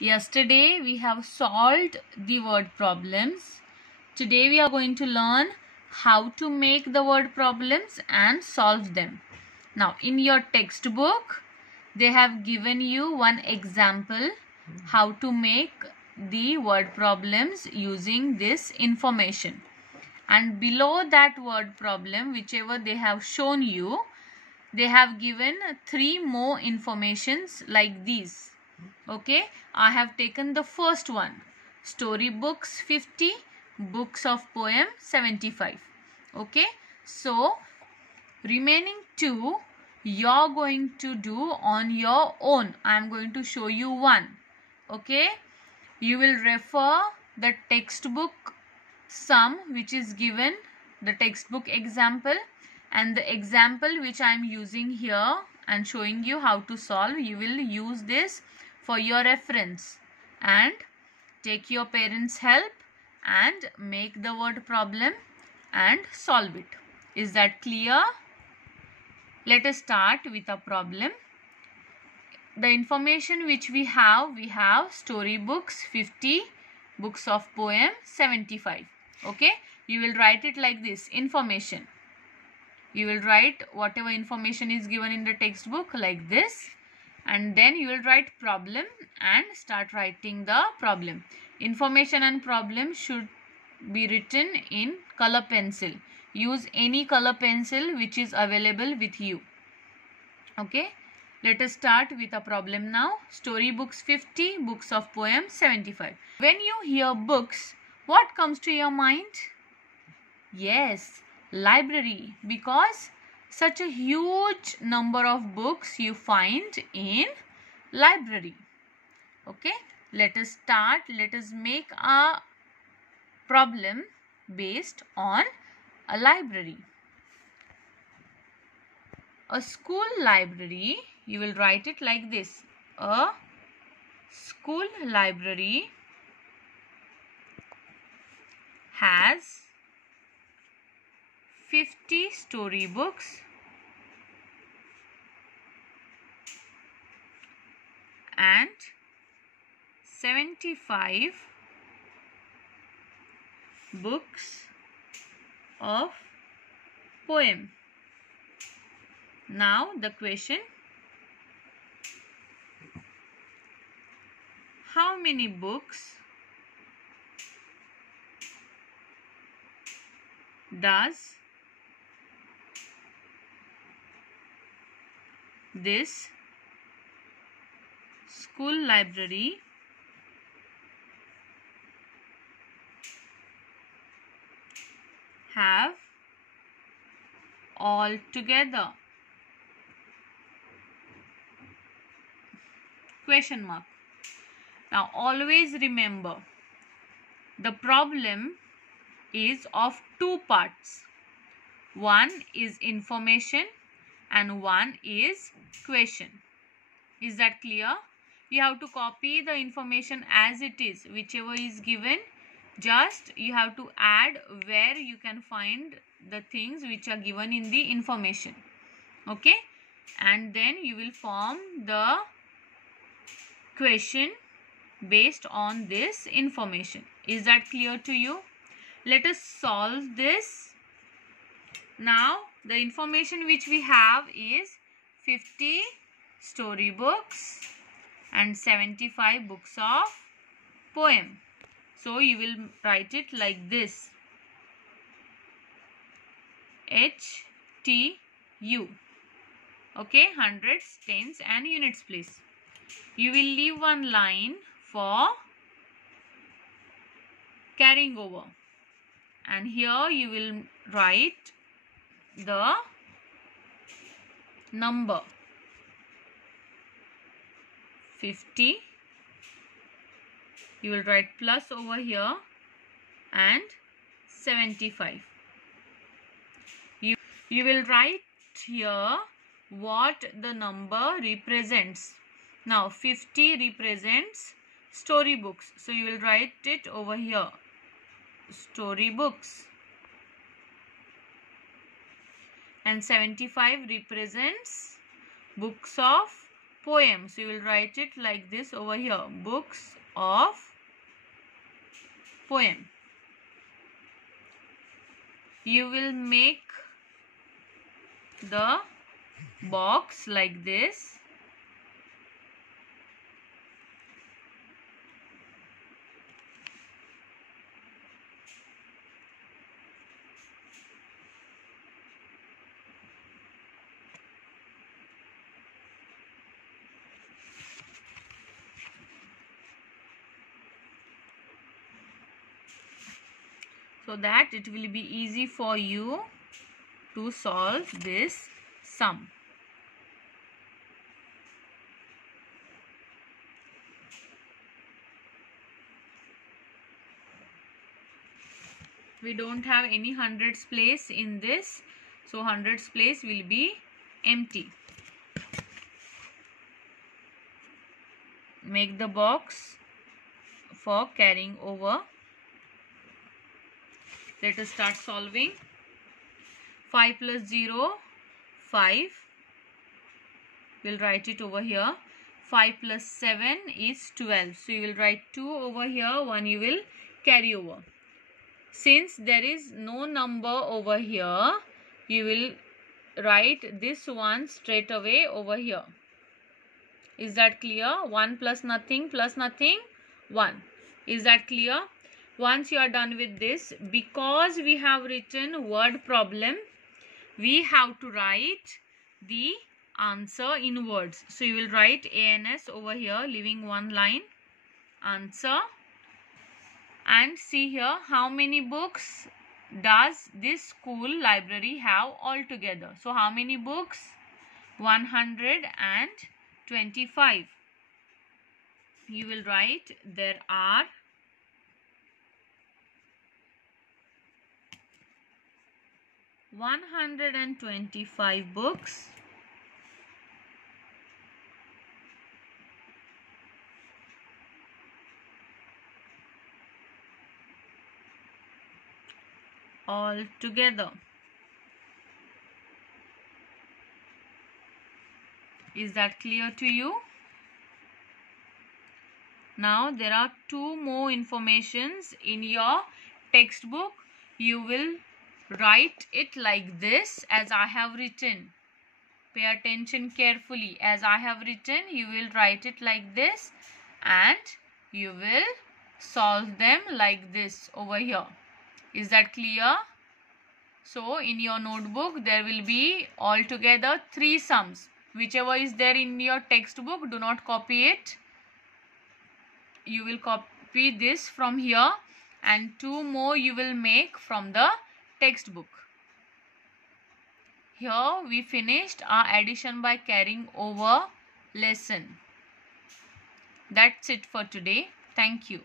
Yesterday we have solved the word problems. Today we are going to learn how to make the word problems and solve them. Now in your textbook they have given you one example how to make the word problems using this information. And below that word problem, whichever they have shown you, they have given 3 more informations like these. Okay, I have taken the first one, storybooks 50, books of poem 75. Okay, so remaining 2 you're going to do on your own. I am going to show you one. Okay, you will refer the textbook sum which is given, the textbook example, and the example which I am using here and showing you how to solve. You will use this for your reference and take your parents' help and make the word problem and solve it. Is that clear? Let us start with a problem. The information which we have storybooks 50, books of poem 75. Okay, you will write it like this, information. You will write whatever information is given in the textbook like this, and then you will write problem and start writing the problem. Information and problem should be written in color pencil. Use any color pencil which is available with you. Okay, let us start with a problem now. Storybooks 50, books of poem 75. When you hear books, what comes to your mind? Yes, library, because such a huge number of books you find in library. Okay, let us start. Let us make a problem based on a library. A school library, you will write it like this. A school library has 50 storybooks and 75 books of poem. Now the question, how many books does this school library have altogether? Question mark. Now always remember, the problem is of 2 parts. One is information and one is question. Is that clear? You have to copy the information as it is, whichever is given. Just you have to add where you can find the things which are given in the information. Okay, and then you will form the question based on this information. Is that clear to you? Let us solve this. Now the information which we have is 50 storybooks and 75 books of poem. So you will write it like this, HTU. Okay, hundreds, tens and units please. You will leave one line for carrying over, and here you will write the number 50. You will write plus over here and 75. You will write here what the number represents. Now 50 represents storybooks, so you will write it over here, storybooks, and 75 represents books of poem. So you will write it like this over here. Books of poem. You will make the box like this. So that it will be easy for you to solve this sum. We don't have any hundreds place in this, so hundreds place will be empty. Make the box for carrying over. Let us start solving. 5 plus 0, 5. We'll write it over here. 5 plus 7 is 12. So you will write 2 over here, 1 you will carry over. Since there is no number over here, you will write this one straight away over here. Is that clear? 1 plus nothing, 1. Is that clear? Once you are done with this, because we have written word problem, we have to write the answer in words. So you will write ANS over here, leaving one line, answer. And see here, how many books does this school library have altogether? So how many books? 125. You will write there are 125 books all together. Is that clear to you? Now there are two more informations in your textbook. You will write it like this as I have written. Pay attention carefully. As I have written, you will write it like this and you will solve them like this over here. Is that clear? So in your notebook there will be altogether 3 sums. Whichever is there in your textbook, do not copy it. You will copy this from here and 2 more you will make from the textbook. Here we finished our addition by carrying over lesson. That's it for today. Thank you.